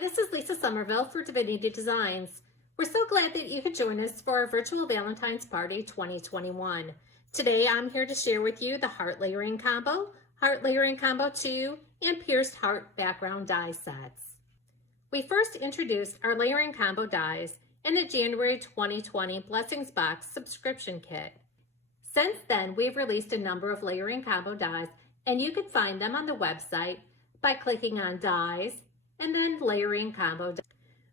this is Lisa Somerville for Divinity Designs. We're so glad that you could join us for our virtual Valentine's Party 2021. Today I'm here to share with you the Heart Layering Combo, Heart Layering Combo 2, and Pierced Heart Background die sets. We first introduced our Layering Combo dies in the January 2020 Blessings Box subscription kit. Since then, we've released a number of Layering Combo dies, and you can find them on the website by clicking on Dies and then Layering Combo.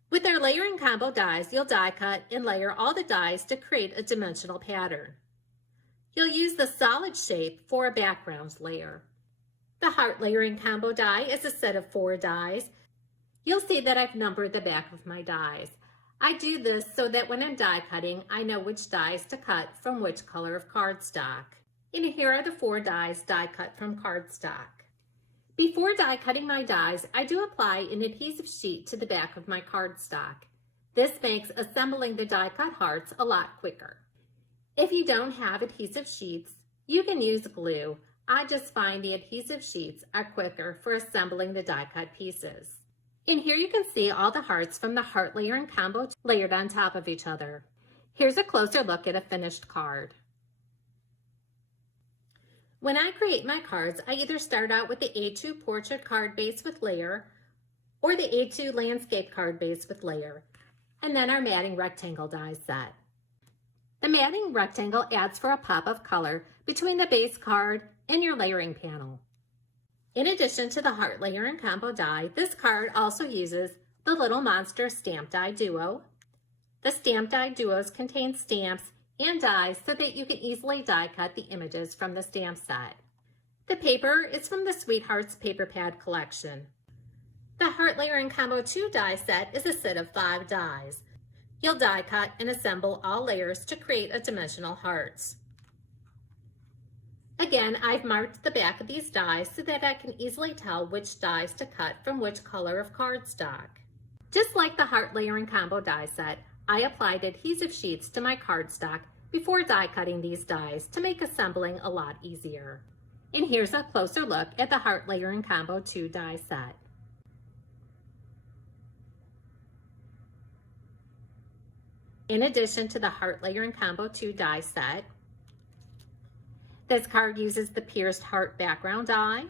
With our Layering Combo dies, you'll die cut and layer all the dies to create a dimensional pattern. You'll use the solid shape for a background layer. The Heart Layering Combo die is a set of 4 dies. You'll see that I've numbered the back of my dies. I do this so that when I'm die cutting, I know which dies to cut from which color of cardstock. And here are the 4 dies die cut from cardstock. Before die cutting my dies, I do apply an adhesive sheet to the back of my cardstock. This makes assembling the die cut hearts a lot quicker. If you don't have adhesive sheets, you can use glue. I just find the adhesive sheets are quicker for assembling the die cut pieces. And here you can see all the hearts from the Heart Layering Combo layered on top of each other. Here's a closer look at a finished card. When I create my cards, I either start out with the A2 portrait card base with layer or the A2 landscape card base with layer, and then our matting rectangle die set. The matting rectangle adds for a pop of color between the base card and your layering panel. In addition to the Heart Layering Combo die, this card also uses the Little Monster Stamp Die Duo. The Stamp Die Duos contain stamps and dies so that you can easily die cut the images from the stamp set. The paper is from the Sweethearts Paper Pad collection. The Heart Layering Combo 2 die set is a set of 5 dies. You'll die cut and assemble all layers to create a dimensional hearts. Again, I've marked the back of these dies so that I can easily tell which dies to cut from which color of cardstock. Just like the Heart Layering Combo die set, I applied adhesive sheets to my cardstock before die cutting these dies to make assembling a lot easier. And here's a closer look at the Heart Layering Combo 2 die set. In addition to the Heart Layering Combo 2 die set, this card uses the Pierced Heart Background die,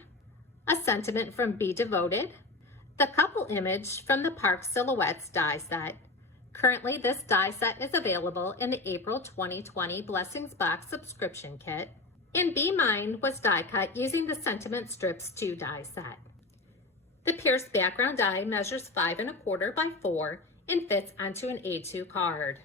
a sentiment from Be Devoted, the couple image from the Park Silhouettes die set. Currently, this die set is available in the April 2020 Blessings Box subscription kit, and Be Mine was die cut using the Sentiment Strips 2 die set. The Pierced Background die measures 5 1/4 by 4 and fits onto an A2 card.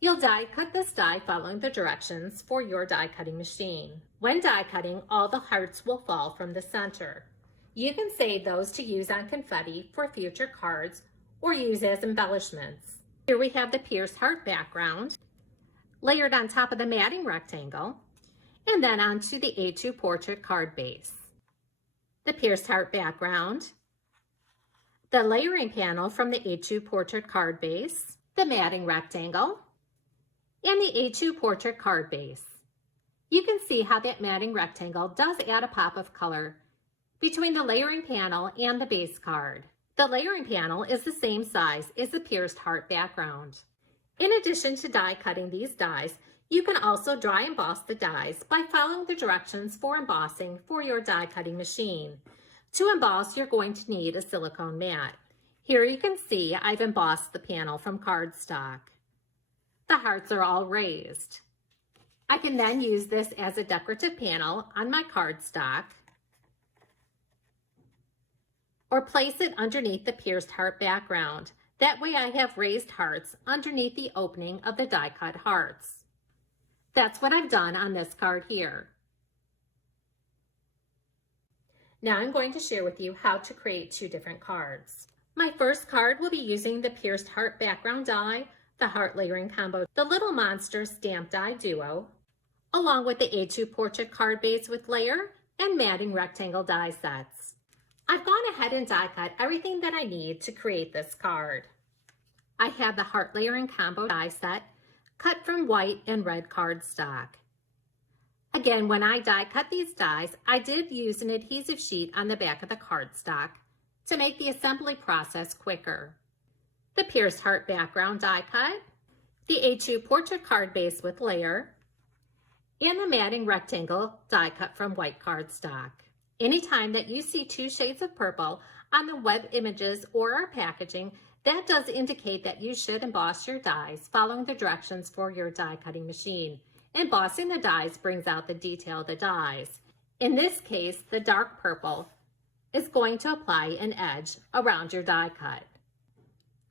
You'll die cut this die following the directions for your die cutting machine. When die cutting, all the hearts will fall from the center. You can save those to use on confetti for future cards or use as embellishments. Here we have the Pierced Heart background, layered on top of the matting rectangle, and then onto the A2 portrait card base. The Pierced Heart background, the layering panel from the A2 portrait card base, the matting rectangle, and the A2 portrait card base. You can see how that matting rectangle does add a pop of color between the layering panel and the base card. The layering panel is the same size as the Pierced Heart background. In addition to die cutting these dies, you can also dry emboss the dies by following the directions for embossing for your die cutting machine. To emboss, you're going to need a silicone mat. Here you can see I've embossed the panel from cardstock. The hearts are all raised. I can then use this as a decorative panel on my cardstock, or place it underneath the Pierced Heart background. That way I have raised hearts underneath the opening of the die cut hearts. That's what I've done on this card here. Now I'm going to share with you how to create 2 different cards. My first card will be using the Pierced Heart background die, the Heart Layering Combo, the Little Monster Stamp Die Duo, along with the A2 portrait card base with layer and matting rectangle die sets. I've gone ahead and die cut everything that I need to create this card. I have the Heart Layering Combo die set cut from white and red cardstock. Again, when I die cut these dies, I did use an adhesive sheet on the back of the cardstock to make the assembly process quicker. The pierced heart background die cut, the A2 portrait card base with layer, and the matting rectangle die cut from white cardstock. Anytime that you see 2 shades of purple on the web images or our packaging, that does indicate that you should emboss your dies following the directions for your die cutting machine. Embossing the dies brings out the detail of the dies. In this case, the dark purple is going to apply an edge around your die cut.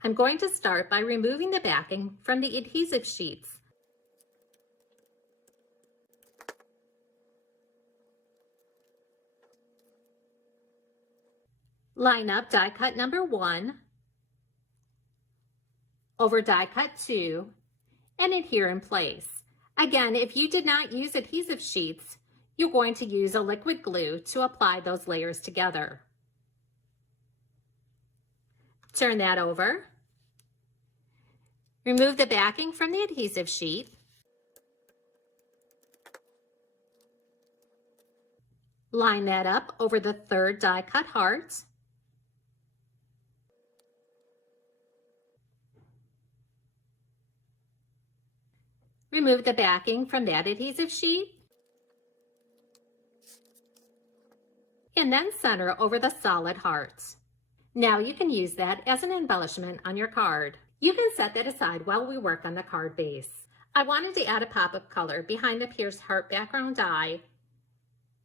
I'm going to start by removing the backing from the adhesive sheets. Line up die cut number 1 over die cut 2 and adhere in place. Again, if you did not use adhesive sheets, you're going to use a liquid glue to apply those layers together. Turn that over. Remove the backing from the adhesive sheet. Line that up over the 3rd die cut heart. Remove the backing from that adhesive sheet. And then center over the solid heart. Now you can use that as an embellishment on your card. You can set that aside while we work on the card base. I wanted to add a pop of color behind the pierced heart background die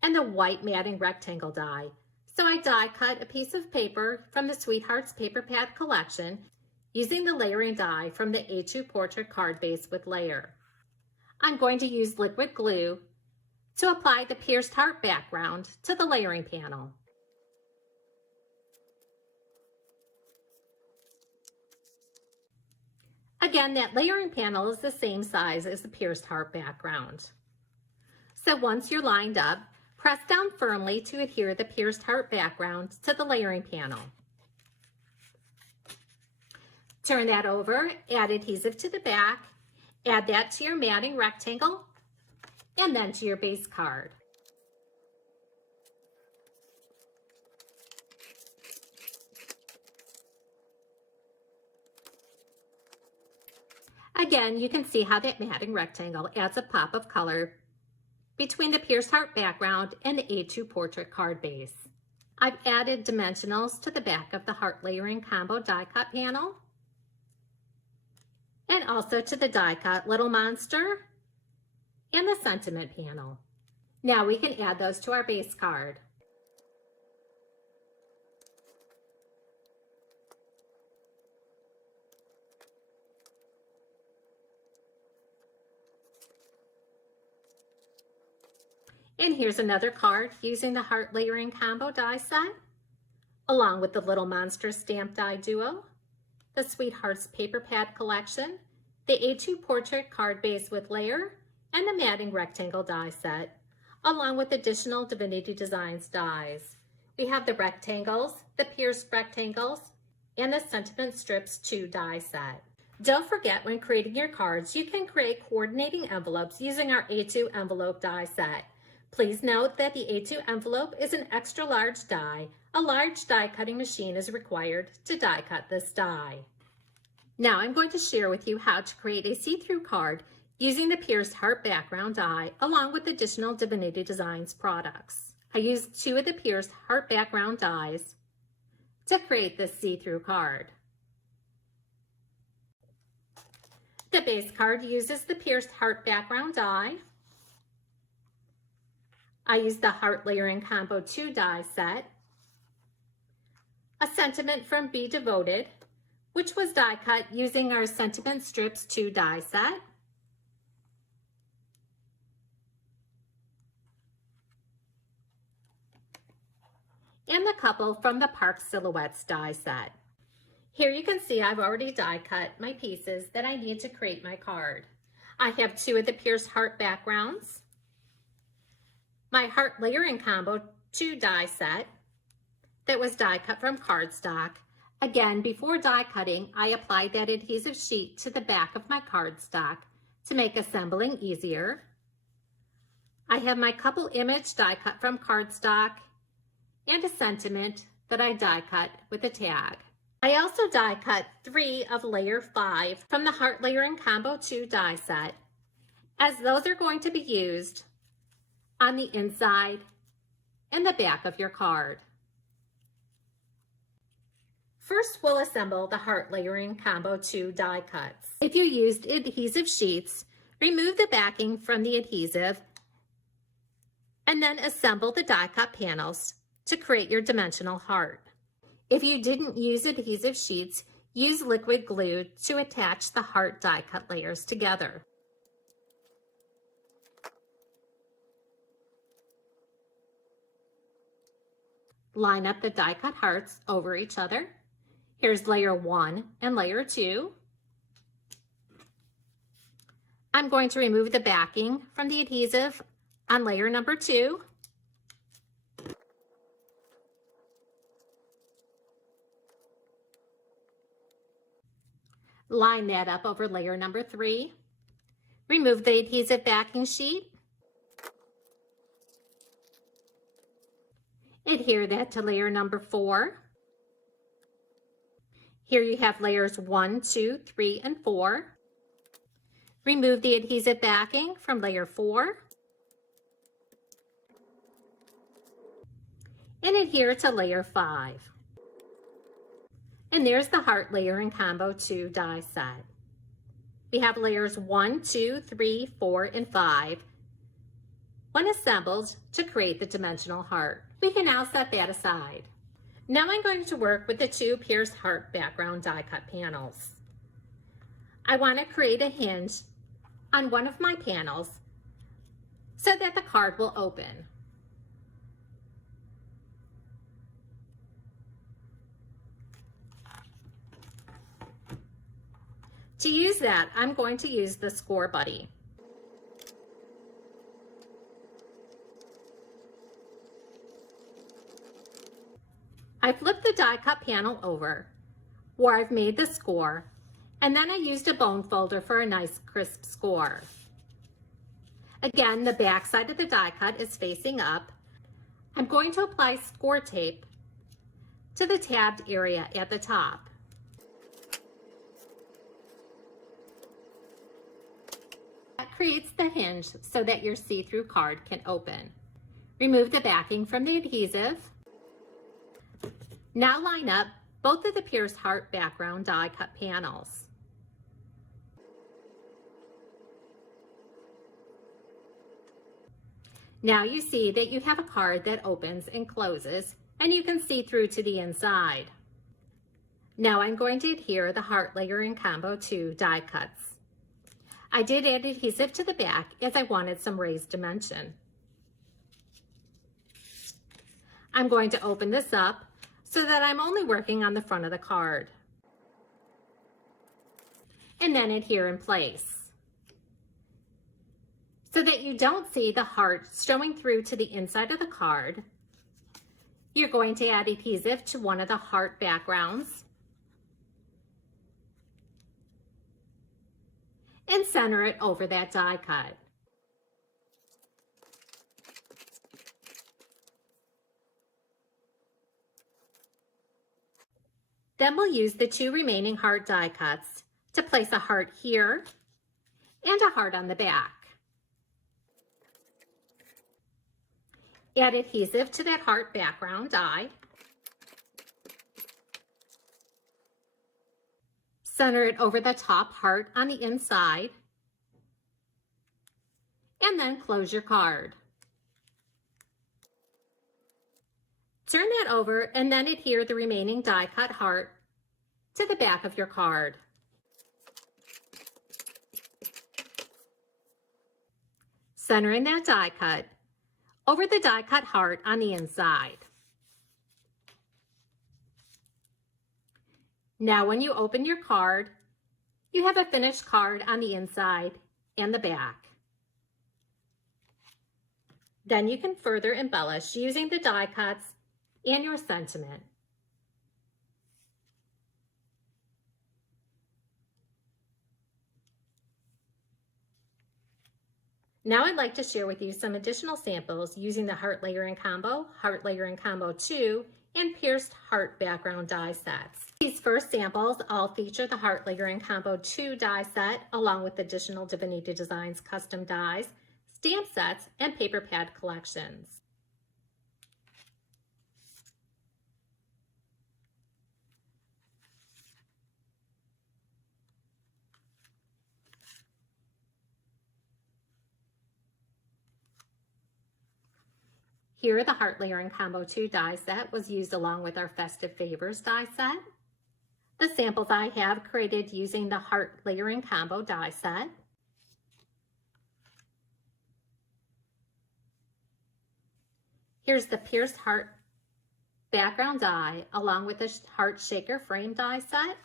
and the white matting rectangle die. So I die cut a piece of paper from the Sweethearts Paper Pad collection using the layering die from the A2 portrait card base with layer. I'm going to use liquid glue to apply the pierced heart background to the layering panel. Again, that layering panel is the same size as the pierced heart background. So once you're lined up, press down firmly to adhere the pierced heart background to the layering panel. Turn that over, add adhesive to the back, add that to your matting rectangle, and then to your base card. Again, you can see how that matting rectangle adds a pop of color between the pierced heart background and the A2 portrait card base. I've added dimensionals to the back of the heart layering combo die cut panel and also to the die cut little monster and the sentiment panel. Now we can add those to our base card. And here's another card using the heart layering combo die set, along with the little monster stamp die duo, the Sweethearts Paper Pad collection, the A2 portrait card base with layer, and the matting rectangle die set, along with additional Divinity Designs dies. We have the rectangles, the pierced rectangles, and the sentiment strips 2 die set. Don't forget, when creating your cards, you can create coordinating envelopes using our A2 envelope die set. Please note that the A2 envelope is an extra large die. A large die cutting machine is required to die cut this die. Now I'm going to share with you how to create a see-through card using the pierced heart background die along with additional Divinity Designs products. I used 2 of the pierced heart background dies to create this see-through card. The base card uses the pierced heart background die. I used the Heart Layering Combo 2 die set, a sentiment from Be Devoted, which was die cut using our Sentiment Strips 2 die set, and the couple from the Park Silhouettes die set. Here you can see I've already die cut my pieces that I need to create my card. I have 2 of the pierced heart backgrounds, my Heart Layering Combo 2 die set that was die cut from cardstock. Again, before die cutting, I applied that adhesive sheet to the back of my cardstock to make assembling easier. I have my couple image die cut from cardstock and a sentiment, that I die cut with a tag. I also die cut 3 of layer 5 from the Heart Layering Combo 2 die set, as those are going to be used on the inside and the back of your card. First, we'll assemble the Heart Layering Combo 2 die cuts. If you used adhesive sheets, remove the backing from the adhesive and then assemble the die cut panels to create your dimensional heart. If you didn't use adhesive sheets, use liquid glue to attach the heart die cut layers together. Line up the die cut hearts over each other. Here's layer 1 and layer 2. I'm going to remove the backing from the adhesive on layer number 2. Line that up over layer number 3. Remove the adhesive backing sheet. Adhere that to layer number 4. Here you have layers 1, 2, 3, and 4. Remove the adhesive backing from layer 4. And adhere to layer 5. And there's the Heart Layering Combo 2 die set. We have layers 1, 2, 3, 4, and 5 when assembled to create the dimensional heart. We can now set that aside. Now I'm going to work with the 2 pierced heart background die cut panels. I want to create a hinge on one of my panels so that the card will open. To use that, I'm going to use the Score Buddy. I flipped the die cut panel over where I've made the score, and then I used a bone folder for a nice crisp score. Again, the back side of the die cut is facing up. I'm going to apply score tape to the tabbed area at the top. That creates the hinge so that your see-through card can open. Remove the backing from the adhesive. Now line up both of the pierced heart background die cut panels. Now you see that you have a card that opens and closes, and you can see through to the inside. Now I'm going to adhere the Heart Layering Combo 2 die cuts. I did add adhesive to the back as I wanted some raised dimension. I'm going to open this up so that I'm only working on the front of the card. And then adhere in place. So that you don't see the heart showing through to the inside of the card, you're going to add adhesive to one of the heart backgrounds and center it over that die cut. Then we'll use the 2 remaining heart die cuts to place a heart here and a heart on the back. Add adhesive to that heart background die. Center it over the top heart on the inside. And then close your card. Turn that over and then adhere the remaining die cut heart to the back of your card. Centering that die cut over the die cut heart on the inside. Now when you open your card, you have a finished card on the inside and the back. Then you can further embellish using the die cuts and your sentiment. Now I'd like to share with you some additional samples using the Heart Layering Combo, Heart Layering Combo 2, and pierced heart background die sets. These first samples all feature the Heart Layering Combo 2 die set, along with additional Divinity Designs custom dies, stamp sets, and paper pad collections. Here, the Heart Layering Combo 2 die set was used along with our Festive Favors die set. The samples I have created using the Heart Layering Combo die set. Here's the pierced heart background die along with the heart shaker frame die set.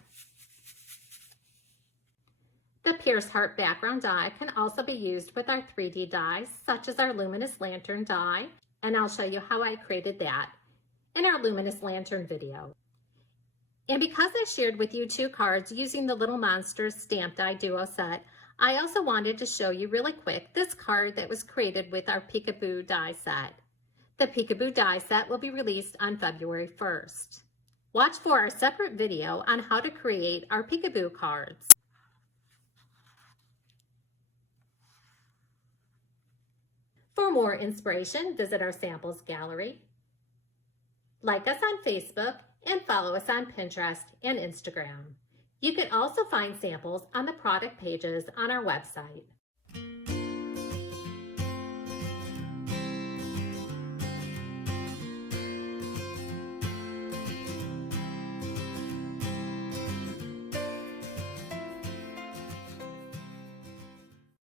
The pierced heart background die can also be used with our 3D dies, such as our luminous lantern die, and I'll show you how I created that in our luminous lantern video. And because I shared with you 2 cards using the Little Monsters Stamp Die Duo set, I also wanted to show you really quick this card that was created with our Peekaboo die set. The Peekaboo die set will be released on February 1st. Watch for our separate video on how to create our Peekaboo cards. For more inspiration, visit our samples gallery, like us on Facebook, and follow us on Pinterest and Instagram. You can also find samples on the product pages on our website.